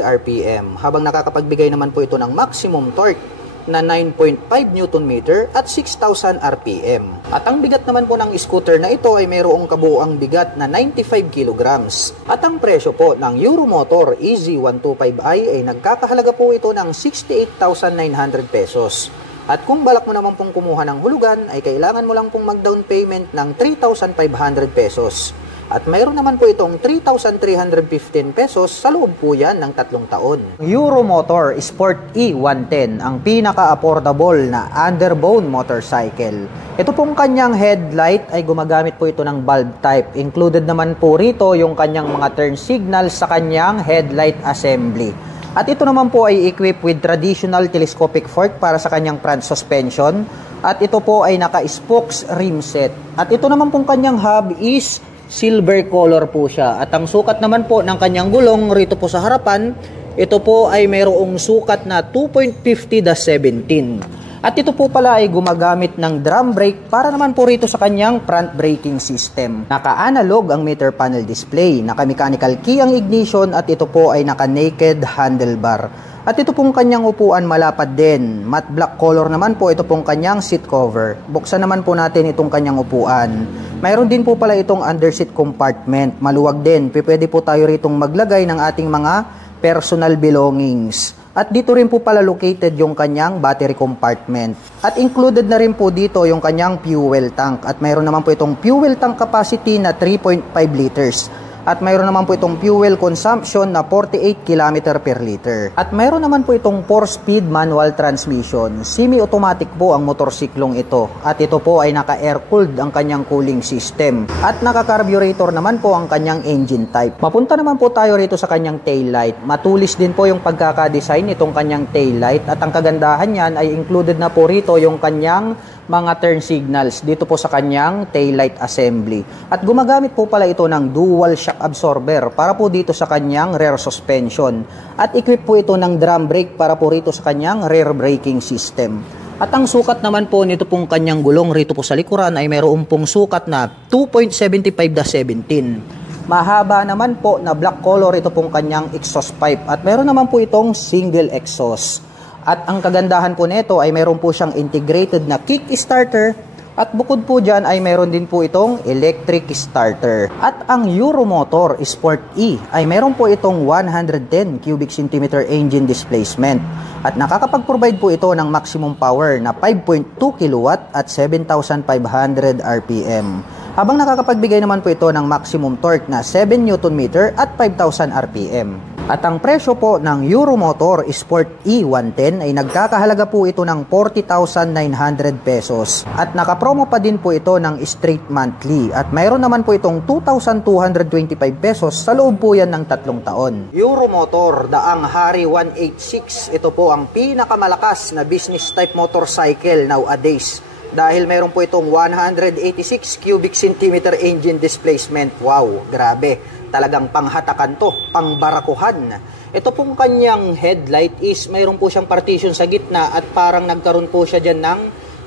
RPM. Habang nakakapagbigay naman po ito ng maximum torque na 9.5 Nm at 6,000 RPM. At ang bigat naman po ng scooter na ito ay mayroong kabuuang bigat na 95 kg. At ang presyo po ng Euromotor EZ125i ay nagkakahalaga po ito ng 68,900 pesos. At kung balak mo naman pong kumuha ng hulugan, ay kailangan mo lang pong mag-down payment ng 3,500 pesos. At mayroon naman po itong 3,315 pesos sa loob po yan ng 3 taon. Euromotor Sport E110, ang pinaka-affordable na underbone motorcycle. Ito pong kanyang headlight ay gumagamit po ito ng bulb type. Included naman po rito yung kanyang mga turn signals sa kanyang headlight assembly. At ito naman po ay equipped with traditional telescopic fork para sa kanyang front suspension. At ito po ay naka-spokes rim set. At ito naman pong kanyang hub is silver color po siya. At ang sukat naman po ng kanyang gulong rito po sa harapan, ito po ay mayroong sukat na 2.50/17. At ito po pala ay gumagamit ng drum brake para naman po rito sa kanyang front braking system. Naka-analog ang meter panel display, naka-mechanical key ang ignition at ito po ay naka-naked handlebar. At ito pong kanyang upuan malapad din. Matte black color naman po ito pong kanyang seat cover. Buksan naman po natin itong kanyang upuan. Mayroon din po pala itong underseat compartment. Maluwag din. Pwede po tayo ritong maglagay ng ating mga personal belongings. At dito rin po pala located yung kanyang battery compartment. At included na rin po dito yung kanyang fuel tank. At mayroon naman po itong fuel tank capacity na 3.5 liters. At mayroon naman po itong fuel consumption na 48 km per liter. At mayroon naman po itong 4-speed manual transmission. Semi-automatic po ang motorsiklong ito. At ito po ay naka-air-cooled ang kanyang cooling system. At naka-carburetor naman po ang kanyang engine type. Mapunta naman po tayo rito sa kanyang taillight. Matulis din po yung pagkakadesign nitong kanyang taillight. At ang kagandahan niyan ay included na po rito yung kanyang mga turn signals dito po sa kanyang taillight assembly. At gumagamit po pala ito ng dual shock absorber para po dito sa kanyang rear suspension. At equip po ito ng drum brake para po rito sa kanyang rear braking system. At ang sukat naman po nito pong kanyang gulong rito po sa likuran ay mayroon pong sukat na 2.75/17. Mahaba naman po na black color ito pong kanyang exhaust pipe at mayroon naman po itong single exhaust. At ang kagandahan po nito ay mayroon po siyang integrated na kick starter at bukod po dyan ay mayroon din po itong electric starter. At ang Euromotor Sport E ay mayroon po itong 110 cubic centimeter engine displacement. At nakakapag-provide po ito ng maximum power na 5.2 kW at 7,500 RPM. Habang nakakapagbigay naman po ito ng maximum torque na 7 Nm at 5,000 RPM. At ang presyo po ng Euromotor Sport E110 ay nagkakahalaga po ito ng 40,900 pesos. At nakapromo pa din po ito ng straight monthly. At mayroon naman po itong 2,225 pesos sa loob po yan ng 3 taon. Euromotor Daang Hari 186. Ito po ang pinakamalakas na business type motorcycle nowadays. Dahil mayroon po itong 186 cubic centimeter engine displacement. Wow, grabe. Talagang panghatakan to, pangbarakuhan. Ito pong kanyang headlight is mayroon po siyang partition sa gitna at parang nagkaroon po siya dyan ng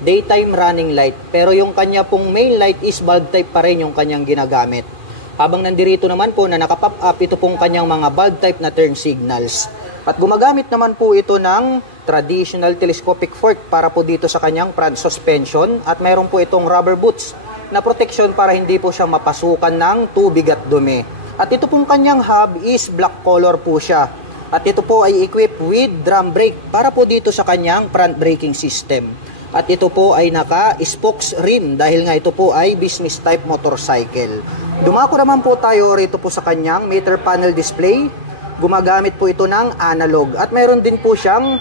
daytime running light. Pero yung kanya pong main light is bulb type pa rin yung kanyang ginagamit. Habang nandirito naman po na nakapop up ito pong kanyang mga bulb type na turn signals. At gumagamit naman po ito ng traditional telescopic fork para po dito sa kanyang front suspension. At mayroon po itong rubber boots na protection para hindi po siya mapasukan ng tubig at dumi. At ito pong kanyang hub is black color po siya. At ito po ay equipped with drum brake para po dito sa kanyang front braking system. At ito po ay naka-spokes rim dahil nga ito po ay business type motorcycle. Dumako naman po tayo rito po sa kanyang meter panel display. Gumagamit po ito ng analog. At mayroon din po siyang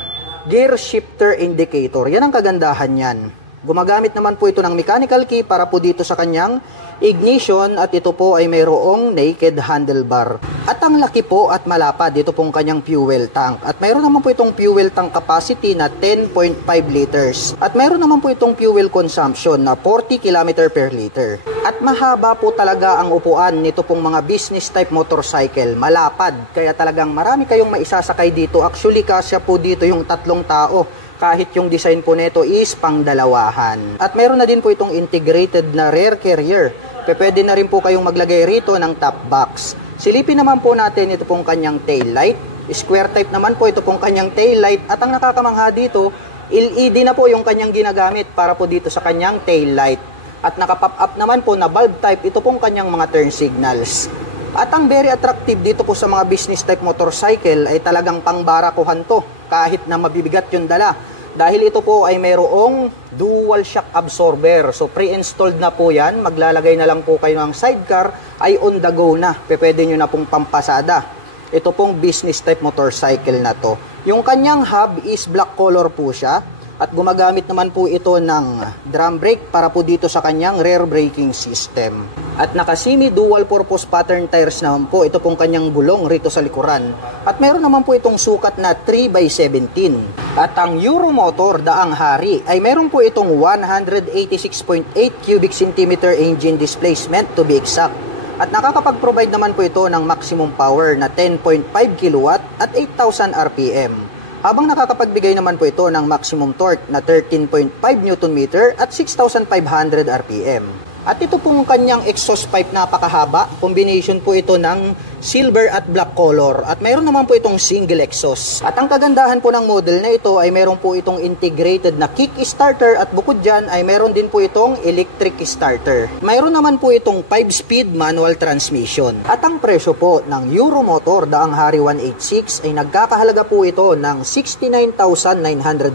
gear shifter indicator. Yan ang kagandahan yan. Gumagamit naman po ito ng mechanical key para po dito sa kanyang ignition at ito po ay mayroong naked handlebar. At ang laki po at malapad dito pong kanyang fuel tank. At mayroon naman po itong fuel tank capacity na 10.5 liters. At mayroon naman po itong fuel consumption na 40 km per liter. At mahaba po talaga ang upuan nito pong mga business type motorcycle. Malapad. Kaya talagang marami kayong maisasakay dito. Actually kasya po dito yung 3 tao. Kahit yung design po nito is pangdalawahan. At meron na din po itong integrated na rear carrier. Pwede na rin po kayong maglagay rito ng top box. Silipin naman po natin ito pong kanyang tail light. Square type naman po ito pong kanyang tail light. At ang nakakamangha dito, LED na po yung kanyang ginagamit para po dito sa kanyang tail light. At nakapop up naman po na bulb type ito pong kanyang mga turn signals. At ang very attractive dito po sa mga business type motorcycle ay talagang pangbarakuhan to kahit na mabibigat yung dala. Dahil ito po ay mayroong dual shock absorber. So pre-installed na po yan. Maglalagay na lang po kayo ng sidecar ay on the go na. Pwede nyo na pong pampasada. Ito pong business type motorcycle na to. Yung kanyang hub is black color po siya. At gumagamit naman po ito ng drum brake para po dito sa kanyang rear braking system. At naka-semi dual purpose pattern tires naman po ito pong kanyang gulong rito sa likuran. At meron naman po itong sukat na 3x17. At ang Euromotor Daang Hari ay meron po itong 186.8 cubic centimeter engine displacement to be exact. At nakakapag-provide naman po ito ng maximum power na 10.5 kW at 8,000 RPM. Habang nakakapagbigay naman po ito ng maximum torque na 13.5 Nm at 6,500 RPM. At ito pong kanyang exhaust pipe napakahaba. Combination po ito ng silver at black color. At mayroon naman po itong single exhaust. At ang kagandahan po ng model na ito ay mayroon po itong integrated na kick starter at bukod dyan ay mayroon din po itong electric starter. Mayroon naman po itong 5-speed manual transmission. At ang presyo po ng Euromotor daang Hari 186 ay nagkakahalaga po ito ng 69,900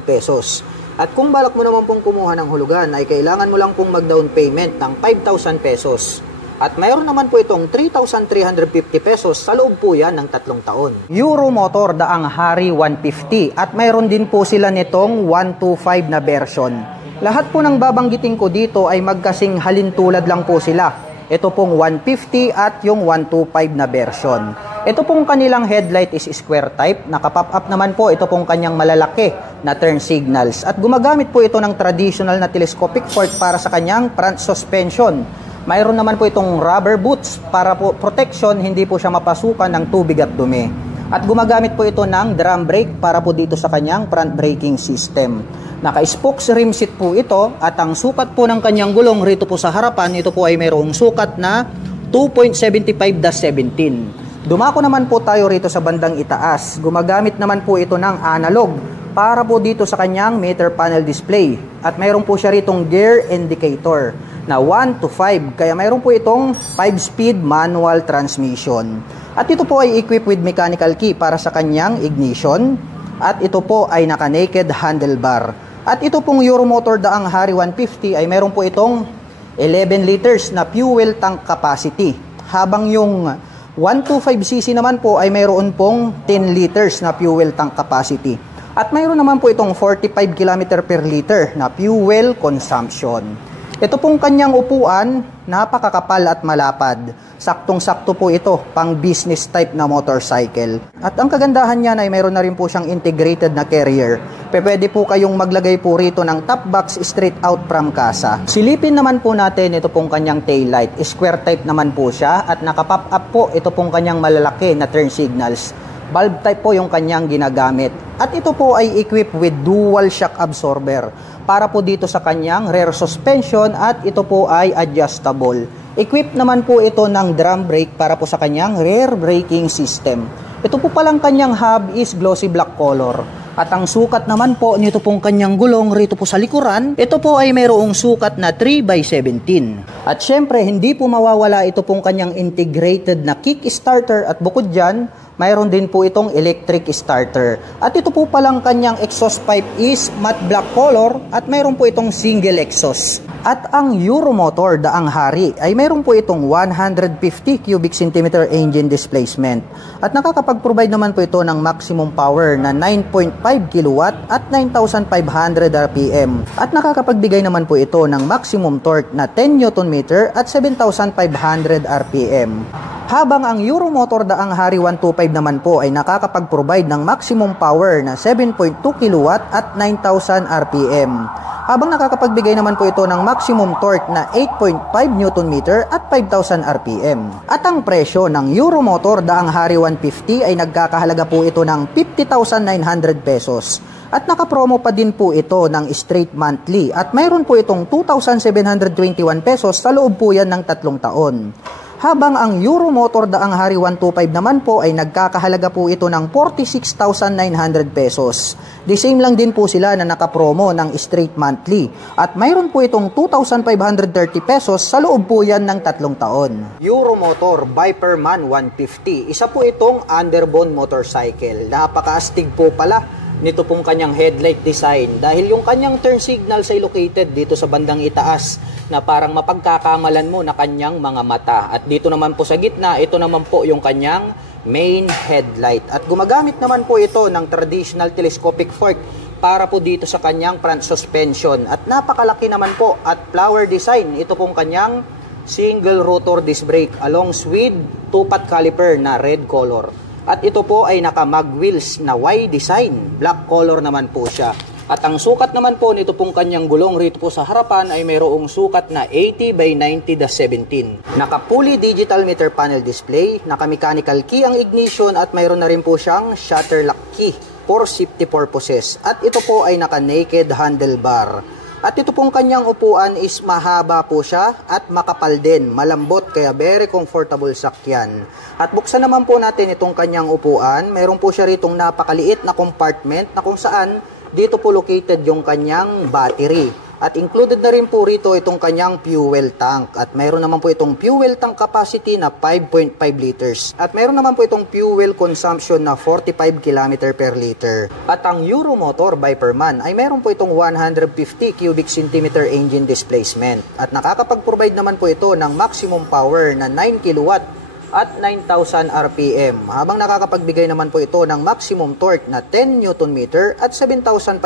pesos. At kung balak mo naman pong kumuha ng hulugan ay kailangan mo lang pong mag-down payment ng 5,000 pesos. At mayroon naman po itong 3,350 pesos sa loob po yan ng 3 taon. Euromotor daang Hari 150 at mayroon din po sila nitong 125 na version. Lahat po ng babanggitin ko dito ay magkasing halintulad lang po sila. Ito pong 150 at yung 125 na version. Ito pong kanilang headlight is square type. Naka-pop up naman po ito pong kanyang malalaki na turn signals. At gumagamit po ito ng traditional na telescopic fork para sa kanyang front suspension. Mayroon naman po itong rubber boots para po protection, hindi po siya mapasukan ng tubig at dumi. At gumagamit po ito ng drum brake para po dito sa kanyang front braking system. Naka-spokes rim seat po ito at ang sukat po ng kanyang gulong rito po sa harapan, ito po ay mayroong sukat na 2.75-17. Dumako naman po tayo rito sa bandang itaas. Gumagamit naman po ito ng analog para po dito sa kanyang meter panel display. At mayroon po siya ritong gear indicator na 1 to 5. Kaya mayroon po itong 5-speed manual transmission. At ito po ay equipped with mechanical key para sa kanyang ignition. At ito po ay naka-naked handlebar. At ito pong Euromotor daang Hari 150 ay mayroon po itong 11 liters na fuel tank capacity. Habang yung 125cc naman po ay mayroon pong 10 liters na fuel tank capacity. At mayroon naman po itong 45 km per liter na fuel consumption. Ito pong kanyang upuan, napakakapal at malapad. Saktong-sakto po ito, pang business type na motorcycle. At ang kagandahan niyan ay mayroon na rin po siyang integrated na carrier. Pwede po kayong maglagay po rito ng top box straight out from casa. Silipin naman po natin ito pong kanyang taillight. Square type naman po siya at naka-pop up po ito pong kanyang malalaki na turn signals. Bulb type po yung kanyang ginagamit. At ito po ay equipped with dual shock absorber para po dito sa kanyang rear suspension at ito po ay adjustable. Equipped naman po ito ng drum brake para po sa kanyang rear braking system. Ito po palang kanyang hub is glossy black color. At ang sukat naman po nito pong kanyang gulong rito po sa likuran, ito po ay mayroong sukat na 3x17. At syempre, hindi po mawawala ito pong kanyang integrated na kick starter at bukod dyan, mayroon din po itong electric starter. At ito po palang kanyang exhaust pipe is matte black color at mayroon po itong single exhaust. At ang Euromotor daang Hari ay mayroon po itong 150 cubic centimeter engine displacement. At nakakapag-provide naman po ito ng maximum power na 9.5 kW at 9,500 RPM. At nakakapagbigay naman po ito ng maximum torque na 10 Nm at 7,500 RPM. Habang ang Euromotor daang Hari 125 naman po ay nakakapag-provide ng maximum power na 7.2 kW at 9,000 RPM. Habang nakakapagbigay naman po ito ng maximum torque na 8.5 Nm at 5,000 RPM. At ang presyo ng Euromotor daang Hari 150 ay nagkakahalaga po ito ng 50,900 pesos. At nakapromo pa din po ito ng straight monthly at mayroon po itong 2,721 pesos sa loob po yan ng 3 taon. Habang ang Euromotor daang Hari 125 naman po ay nagkakahalaga po ito ng 46,900 pesos. The same lang din po sila na nakapromo ng straight monthly. At mayroon po itong 2,530 pesos sa loob po yan ng 3 taon. Euromotor Viperman 150. Isa po itong underbone motorcycle. Napakaastig po pala nito pong kanyang headlight design dahil yung kanyang turn signals ay located dito sa bandang itaas na parang mapagkakamalan mo na kanyang mga mata. At dito naman po sa gitna, ito naman po yung kanyang main headlight. At gumagamit naman po ito ng traditional telescopic fork para po dito sa kanyang front suspension. At napakalaki naman po at flower design. Ito pong kanyang single rotor disc brake along with 2-pot caliper na red color. At ito po ay naka mag wheels na Y design. Black color naman po siya. At ang sukat naman po nito pong kanyang gulong rito po sa harapan ay mayroong sukat na 80 by 90/17. Naka-fully digital meter panel display, naka-mechanical key ang ignition at mayroon na rin po siyang shutter lock key for safety purposes. At ito po ay naka-naked handlebar. At ito pong kanyang upuan is mahaba po siya at makapal din, malambot kaya very comfortable sakyan. At buksan naman po natin itong kanyang upuan, mayroon po siya ritong napakaliit na compartment na kung saan dito po located yung kanyang battery. At included na rin po rito itong kanyang fuel tank. At mayroon naman po itong fuel tank capacity na 5.5 liters. At mayroon naman po itong fuel consumption na 45 km per liter. At ang Euromotor Viperman ay mayroon po itong 150 cubic centimeter engine displacement. At nakakapag-provide naman po ito ng maximum power na 9 kW at 9,000 RPM, habang nakakapagbigay naman po ito ng maximum torque na 10 Nm at 7,500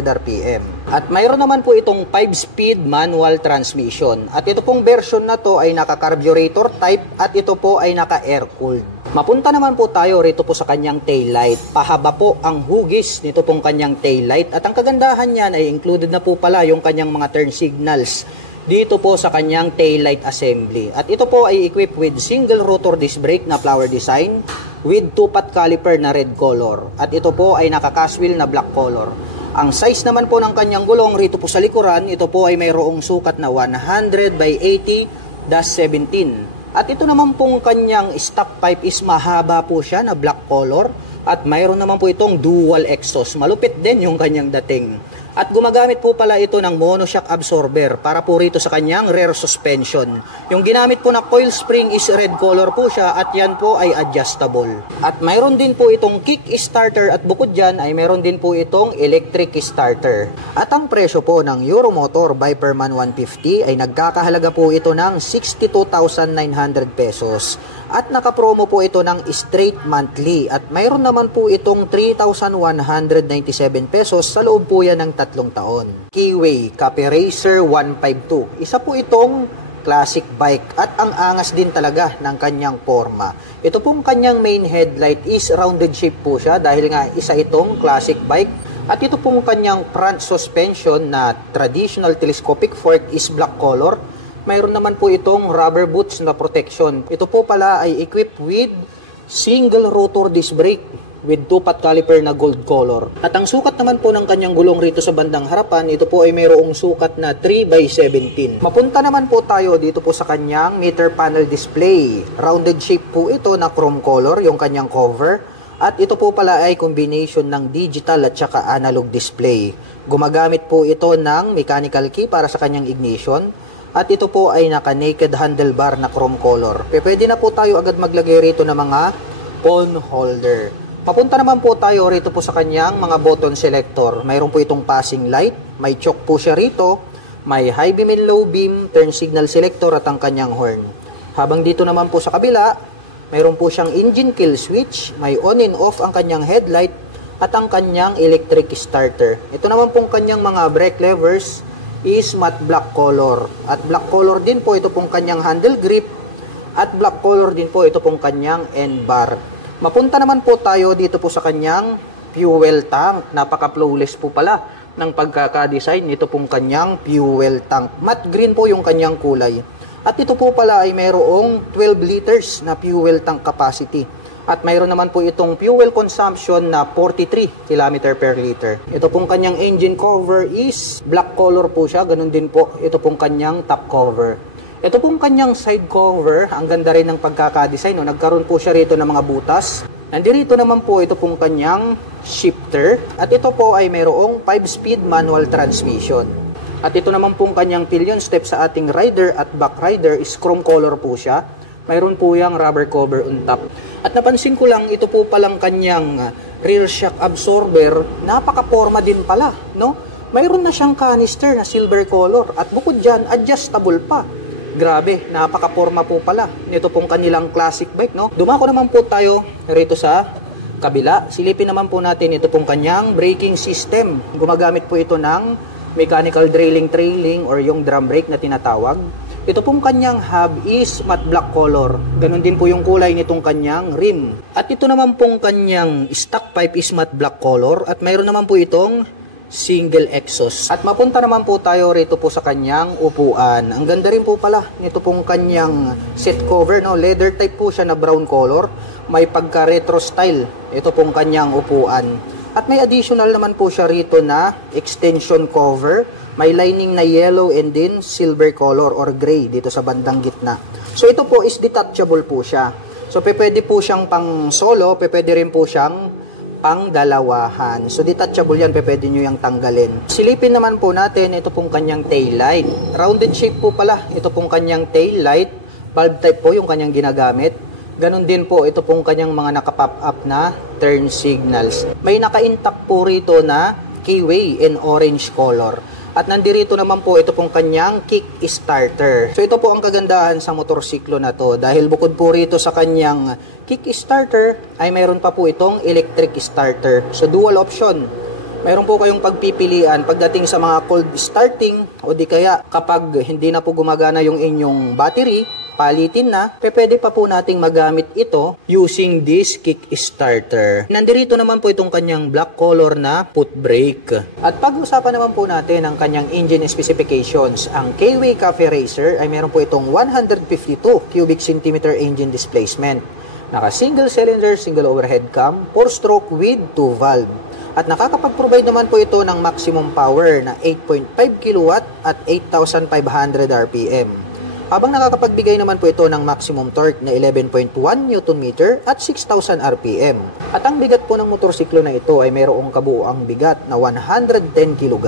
RPM. At mayroon naman po itong 5-speed manual transmission. At ito pong version na to ay naka-carburetor type at ito po ay naka-air-cooled. Mapunta naman po tayo rito po sa kanyang taillight. Pahaba po ang hugis nito pong kanyang taillight at ang kagandahan niyan ay included na po pala yung kanyang mga turn signals dito po sa kanyang taillight assembly. At ito po ay equipped with single rotor disc brake na flower design with 2-pot caliper na red color. At ito po ay naka-cast wheel na black color. Ang size naman po ng kanyang gulong rito po sa likuran, ito po ay mayroong sukat na 100 by 80/17. At ito naman pong kanyang stock pipe is mahaba po siya na black color. At mayroon naman po itong dual exhaust. Malupit din yung kanyang dating. At gumagamit po pala ito ng monoshock absorber para po rito sa kanyang rear suspension. Yung ginamit po na coil spring is red color po siya at yan po ay adjustable. At mayroon din po itong kick starter at bukod dyan ay mayroon din po itong electric starter. At ang presyo po ng Euromotor Viperman 150 ay nagkakahalaga po ito ng 62,900 pesos. At nakapromo po ito ng straight monthly at mayroon naman po itong 3,197 pesos sa loob po yan ng 3 taon. Keyway Cafe Racer 152. Isa po itong classic bike at ang angas din talaga ng kanyang forma. Ito pong kanyang main headlight is rounded shape po siya dahil nga isa itong classic bike. At ito pong kanyang front suspension na traditional telescopic fork is black color. Mayroon naman po itong rubber boots na protection. Ito po pala ay equipped with single rotor disc brake with 2-pot caliper na gold color. At ang sukat naman po ng kanyang gulong rito sa bandang harapan, ito po ay mayroong sukat na 3 by 17. Mapunta naman po tayo dito po sa kanyang meter panel display. Rounded shape po ito na chrome color, yung kanyang cover. At ito po pala ay combination ng digital at saka analog display. Gumagamit po ito ng mechanical key para sa kanyang ignition. At ito po ay naka-naked handlebar na chrome color. Pwede na po tayo agad maglagay rito ng mga phone holder. Papunta naman po tayo rito po sa kanyang mga button selector. Mayroon po itong passing light, may choke po siya rito, may high beam and low beam, turn signal selector at ang kanyang horn. Habang dito naman po sa kabila, mayroon po siyang engine kill switch, may on and off ang kanyang headlight at ang kanyang electric starter. Ito naman pong kanyang mga brake levers is matte black color. At black color din po ito pong kanyang handle grip at black color din po ito pong kanyang end bar. Mapunta naman po tayo dito po sa kanyang fuel tank. Napaka-flawless po pala ng pagkakadesign nito pong kanyang fuel tank. Matte green po yung kanyang kulay. At ito po pala ay mayroong 12 liters na fuel tank capacity. At mayroon naman po itong fuel consumption na 43 km per liter. Ito pong kanyang engine cover is black color po siya. Ganun din po ito pong kanyang top cover. Ito pong kanyang side cover, ang ganda rin ng pagkakadesign. No? Nagkaroon po siya rito ng mga butas. Nandito naman po ito pong kanyang shifter. At ito po ay mayroong 5-speed manual transmission. At ito naman pong kanyang pillion step sa ating rider at back rider is chrome color po siya. Mayroon po yung rubber cover on top. At napansin ko lang, ito po palang kanyang rear shock absorber, napaka-forma din pala. No? Mayroon na siyang canister na silver color. At bukod dyan, adjustable pa. Grabe, napaka-forma po pala nito pong kanilang classic bike, no? Dumako naman po tayo rito sa kabila. Silipin naman po natin ito pong kanyang braking system. Gumagamit po ito ng mechanical trailing or yung drum brake na tinatawag. Ito pong kanyang hub is matte black color. Ganon din po yung kulay nitong kanyang rim. At ito naman pong kanyang stock pipe is matte black color. At mayroon naman po itong single exhaust. At mapunta naman po tayo rito po sa kanyang upuan. Ang ganda rin po pala nito pong kanyang seat cover, no? Leather type po siya na brown color. May pagka retro style. Ito pong kanyang upuan. At may additional naman po siya rito na extension cover. May lining na yellow and din silver color or gray dito sa bandang gitna. So ito po is detachable po siya. So pwede po siyang pang solo, pwede rin po siyang pang dalawahan. So detachable yan, pwede nyo yung tanggalin. Silipin naman po natin ito pong kanyang tail light. Rounded shape po pala ito pong kanyang tail light. Bulb type po yung kanyang ginagamit. Ganon din po ito pong kanyang mga naka-pop up na turn signals. May naka-intact po rito na keyway in orange color. At nandirito naman po ito pong kanyang kick starter. So ito po ang kagandahan sa motorsiklo na to. Dahil bukod po rito sa kanyang kick starter, ay mayroon pa po itong electric starter. So dual option. Mayroon po kayong pagpipilian pagdating sa mga cold starting o di kaya kapag hindi na po gumagana yung inyong battery, palitin na, pwede pa po nating magamit ito using this kick starter. Nandirito naman po itong kanyang black color na foot brake. At pag-usapan naman po natin ang kanyang engine specifications. Ang K-Way Cafe Racer ay meron po itong 152 cubic centimeter engine displacement. Naka single cylinder, single overhead cam, 4-stroke with 2 valve. At nakakapag-provide naman po ito ng maximum power na 8.5 kW at 8,500 RPM. Habang nakakapagbigay naman po ito ng maximum torque na 11.1 Nm at 6,000 RPM. At ang bigat po ng motorsiklo na ito ay mayroong kabuuang bigat na 110 kg.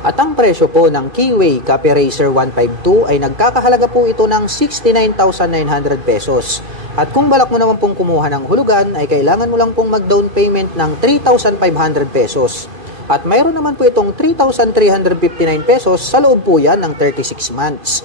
At ang presyo po ng K-Way Cafe Racer 152 ay nagkakahalaga po ito ng 69,900 pesos. At kung balak mo naman pong kumuha ng hulugan ay kailangan mo lang pong mag-down payment ng 3,500 pesos. At mayroon naman po itong 3,359 pesos sa loob po yan ng 36 months.